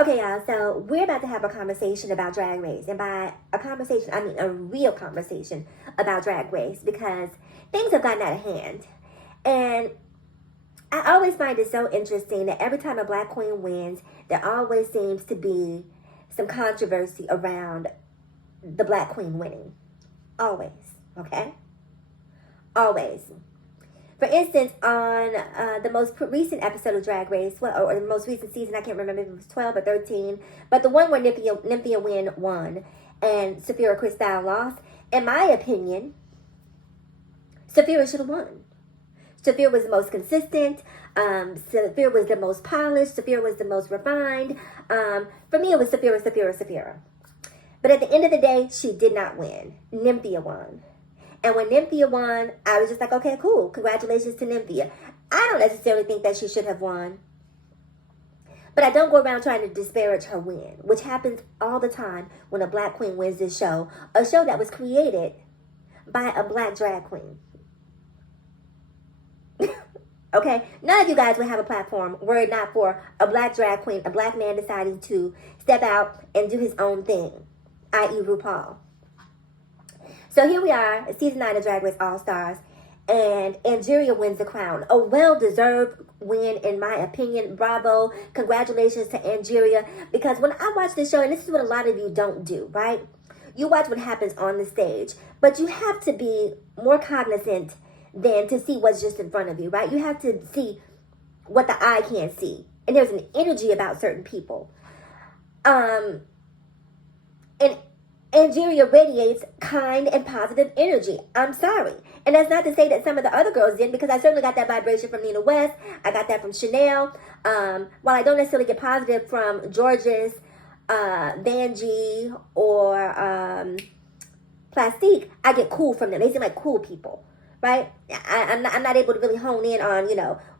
Okay, y'all, so we're about to have a conversation about Drag Race. And by a conversation, I mean a real conversation about Drag Race because things have gotten out of hand. And I always find it so interesting that every time a black queen wins, there always seems to be some controversy around the black queen winning. Always, okay? Always. For instance, on the most recent episode of Drag Race, or the most recent season, I can't remember if it was 12 or 13, but the one where Nymphia Wynn won and Sapphira Cristál lost, in my opinion, Sapphira should have won. Sapphira was the most consistent. Sapphira was the most polished. Sapphira was the most refined. For me, it was Sapphira. But at the end of the day, she did not win. Nymphia won. And when Nymphia won, I was just like, okay, cool. Congratulations to Nymphia. I don't necessarily think that she should have won. But I don't go around trying to disparage her win, which happens all the time when a black queen wins this show. A show that was created by a black drag queen. Okay? None of you guys would have a platform were it not for a black drag queen, a black man deciding to step out and do his own thing, i.e. Rupaul. So here we are, season 9 of Drag Race All-Stars, and Angeria wins the crown. A well-deserved win, in my opinion. Bravo. Congratulations to Angeria. Because when I watch this show, and this is what a lot of you don't do, right? You watch what happens on the stage, but you have to be more cognizant than to see what's just in front of you, right? You have to see what the eye can't see. And there's an energy about certain people. And Angeria radiates kind and positive energy. I'm sorry. And that's not to say that some of the other girls didn't, because I certainly got that vibration from Nina West. I got that from Chanel. While I don't necessarily get positive from Georges, Vanjie, or Plastique, I get cool from them. They seem like cool people, right? I'm not able to really hone in on,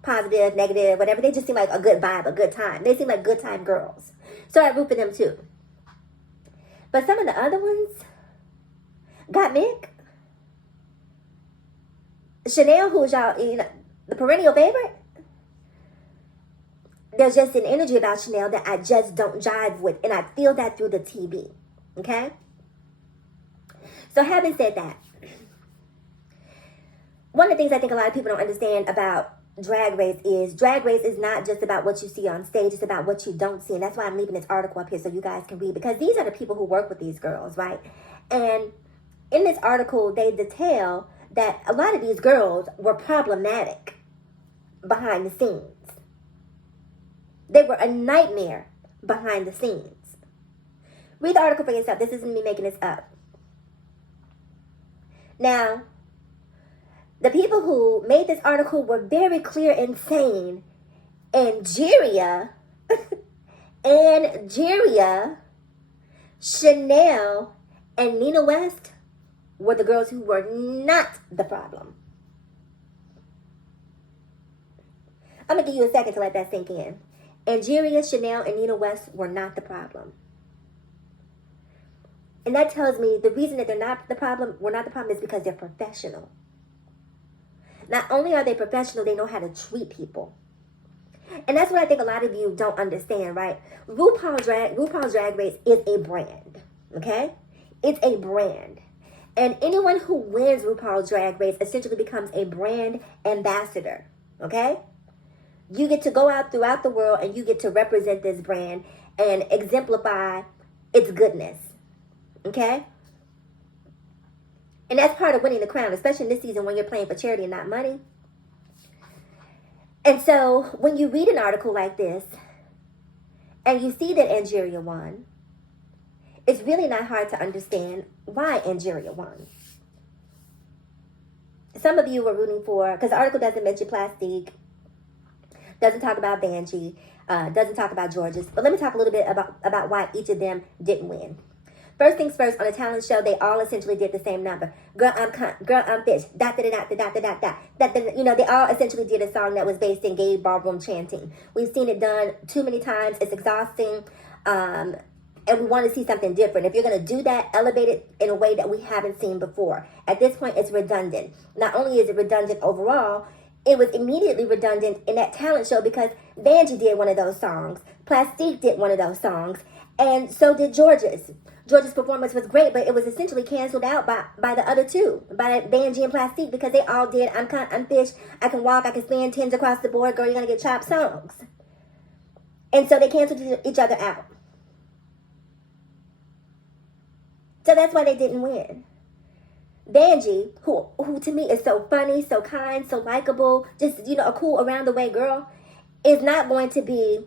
positive, negative, whatever. They just seem like a good vibe, a good time. They seem like good time girls. So I root for them too. But some of the other ones got Mick. Chanel, who's y'all, the perennial favorite. There's just an energy about Chanel that I just don't jive with. And I feel that through the TV. Okay? So having said that, one of the things I think a lot of people don't understand about Drag Race is not just about what you see on stage, it's about what you don't see. And that's why I'm leaving this article up here so you guys can read, because these are the people who work with these girls, right? And in this article, they detail that a lot of these girls were problematic behind the scenes. They were a nightmare behind the scenes. Read the article for yourself. This isn't me making this up. Now, the people who made this article were very clear in saying Angeria, Chanel, and Nina West were the girls who were not the problem. I'm going to give you a second to let that sink in. Angeria, Chanel, and Nina West were not the problem. And that tells me the reason that they're not the problem, is because they're professional. Not only are they professional, they know how to treat people. And that's what I think a lot of you don't understand, right? RuPaul's Drag Race is a brand, okay? It's a brand. And anyone who wins RuPaul's Drag Race essentially becomes a brand ambassador, okay? You get to go out throughout the world and you get to represent this brand and exemplify its goodness, okay? And that's part of winning the crown, especially in this season when you're playing for charity and not money. And so when you read an article like this and you see that Angeria won, it's really not hard to understand why Angeria won. Some of you were rooting for, because the article doesn't mention Plastique, doesn't talk about Vanjie, doesn't talk about Georges. But let me talk a little bit about why each of them didn't win. First things first, on a talent show, they all essentially did the same number. Girl, I'm cunt. Girl, I'm bitch. They all essentially did a song that was based in gay ballroom chanting. We've seen it done too many times. It's exhausting. And we want to see something different. If you're going to do that, elevate it in a way that we haven't seen before. At this point, it's redundant. Not only is it redundant overall, it was immediately redundant in that talent show because Vanjie did one of those songs, Plastique did one of those songs, and so did George's. George's performance was great, but it was essentially canceled out by the other two, by Vanjie and Plastique, because they all did I'm fish, I can walk, I can spin tens across the board, girl, you're gonna get chopped songs. And so they canceled each other out. So that's why they didn't win. Vanjie, who to me is so funny, so kind, so likable, just, a cool around the way girl, is not going to be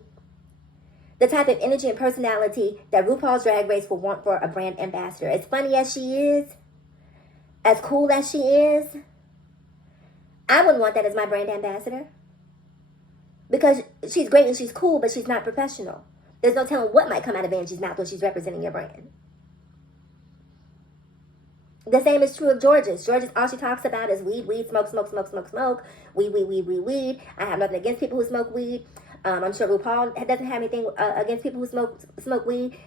the type of energy and personality that RuPaul's Drag Race will want for a brand ambassador. As funny as she is, as cool as she is, I wouldn't want that as my brand ambassador. Because she's great and she's cool, but she's not professional. There's no telling what might come out of Vanjie's mouth when she's representing your brand. The same is true of George's. George's, all she talks about is weed, smoke, weed. I have nothing against people who smoke weed. I'm sure RuPaul doesn't have anything against people who smoke weed.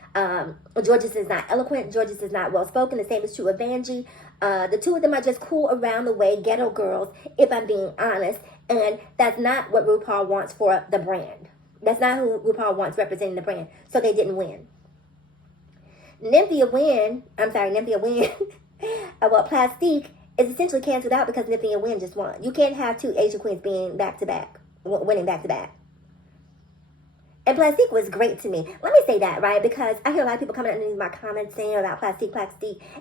George's is not eloquent. George's is not well-spoken. The same is true of Vanjie. The two of them are just cool around the way ghetto girls, if I'm being honest. And that's not what RuPaul wants for the brand. That's not who RuPaul wants representing the brand. So they didn't win. Nymphia Wynn, well, Plastique is essentially canceled out because Nymphia Wynn just won. You can't have two Asian queens being back-to-back, winning back-to-back. And Plastique was great to me. Let me say that, right? Because I hear a lot of people coming underneath my comments saying about Plastique,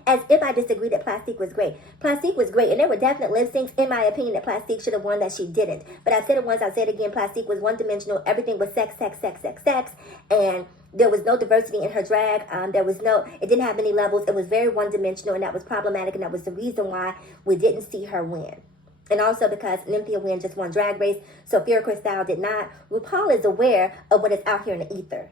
as if I disagree that Plastique was great. Plastique was great, and there were definite lip syncs, in my opinion, that Plastique should have won that she didn't. But I've said it once, I'll say it again, Plastique was one-dimensional. Everything was sex, and there was no diversity in her drag. It didn't have any levels. It was very one-dimensional, and that was problematic, and that was the reason why we didn't see her win. And also because Nymphia Wynn just won Drag Race, Sophia Cristale did not. RuPaul is aware of what is out here in the ether.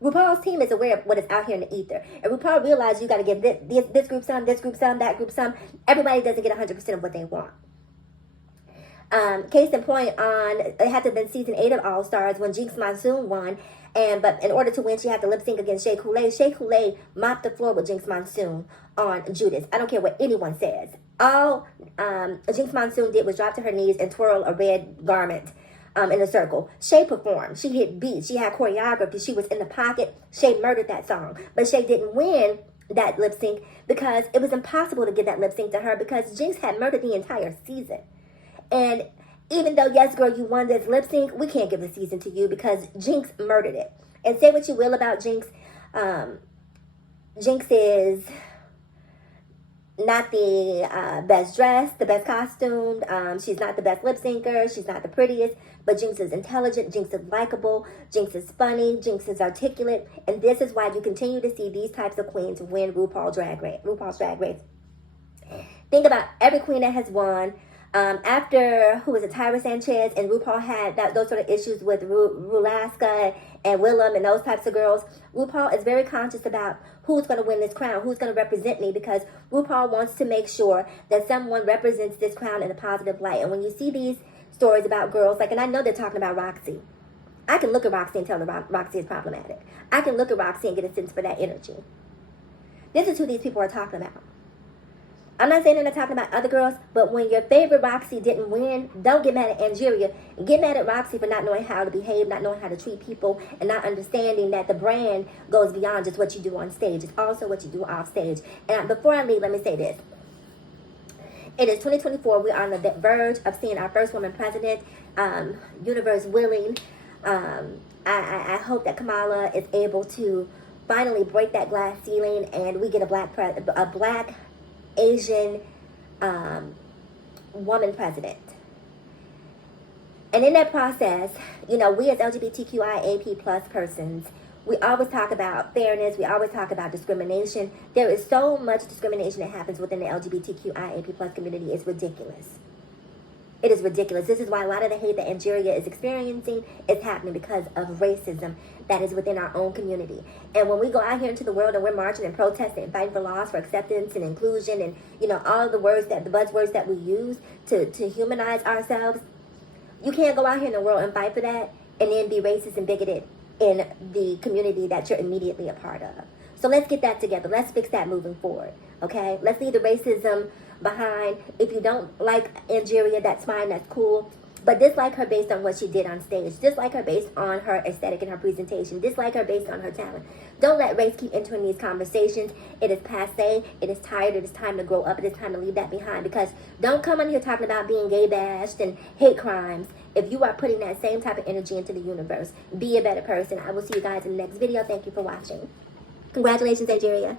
RuPaul's team is aware of what is out here in the ether. And RuPaul realized you got to give this group some, that group some. Everybody doesn't get 100% of what they want. Case in point, it had to have been season 8 of All Stars when Jinx Monsoon won. But in order to win, she had to lip sync against Shea Coulee. Shea Coulee mopped the floor with Jinx Monsoon on Judas. I don't care what anyone says. All Jinx Monsoon did was drop to her knees and twirl a red garment in a circle. Shea performed. She hit beats. She had choreography. She was in the pocket. Shea murdered that song. But Shea didn't win that lip sync because it was impossible to give that lip sync to her because Jinx had murdered the entire season. And even though, yes, girl, you won this lip sync, we can't give the season to you because Jinx murdered it. And say what you will about Jinx. Jinx is not the best dressed, the best costumed. She's not the best lip syncer. She's not the prettiest. But Jinx is intelligent. Jinx is likable. Jinx is funny. Jinx is articulate. And this is why you continue to see these types of queens win RuPaul's Drag Race. Think about every queen that has won. After, Tyra Sanchez, and RuPaul had those sort of issues with Rulaska and Willem and those types of girls. RuPaul is very conscious about who's going to win this crown, who's going to represent me, because RuPaul wants to make sure that someone represents this crown in a positive light. And when you see these stories about girls, and I know they're talking about Roxxxy. I can look at Roxxxy and tell that Roxxxy is problematic. I can look at Roxxxy and get a sense for that energy. This is who these people are talking about. I'm not saying they're not talking about other girls, but when your favorite Roxxxy didn't win, don't get mad at Angeria. Get mad at Roxxxy for not knowing how to behave, not knowing how to treat people, and not understanding that the brand goes beyond just what you do on stage. It's also what you do off stage. And before I leave, let me say this. It is 2024. We are on the verge of seeing our first woman president, universe willing. I hope that Kamala is able to finally break that glass ceiling and we get a black Asian woman president. And in that process, we as LGBTQIAP plus persons, we always talk about fairness. We always talk about discrimination. There is so much discrimination that happens within the LGBTQIAP plus community. It's ridiculous. It is ridiculous. This is why a lot of the hate that Angeria is experiencing is happening because of racism that is within our own community. And when we go out here into the world and we're marching and protesting and fighting for laws for acceptance and inclusion and, all of the buzzwords that we use to humanize ourselves, you can't go out here in the world and fight for that and then be racist and bigoted in the community that you're immediately a part of. So let's get that together. Let's fix that moving forward, okay? Let's leave the racism behind. If you don't like Angeria, that's fine, that's cool. But dislike her based on what she did on stage. Dislike her based on her aesthetic and her presentation. Dislike her based on her talent. Don't let race keep entering these conversations. It is passe. It is tired. It is time to grow up. It is time to leave that behind. Because don't come on here talking about being gay bashed and hate crimes. If you are putting that same type of energy into the universe, be a better person. I will see you guys in the next video. Thank you for watching. Congratulations, Angeria.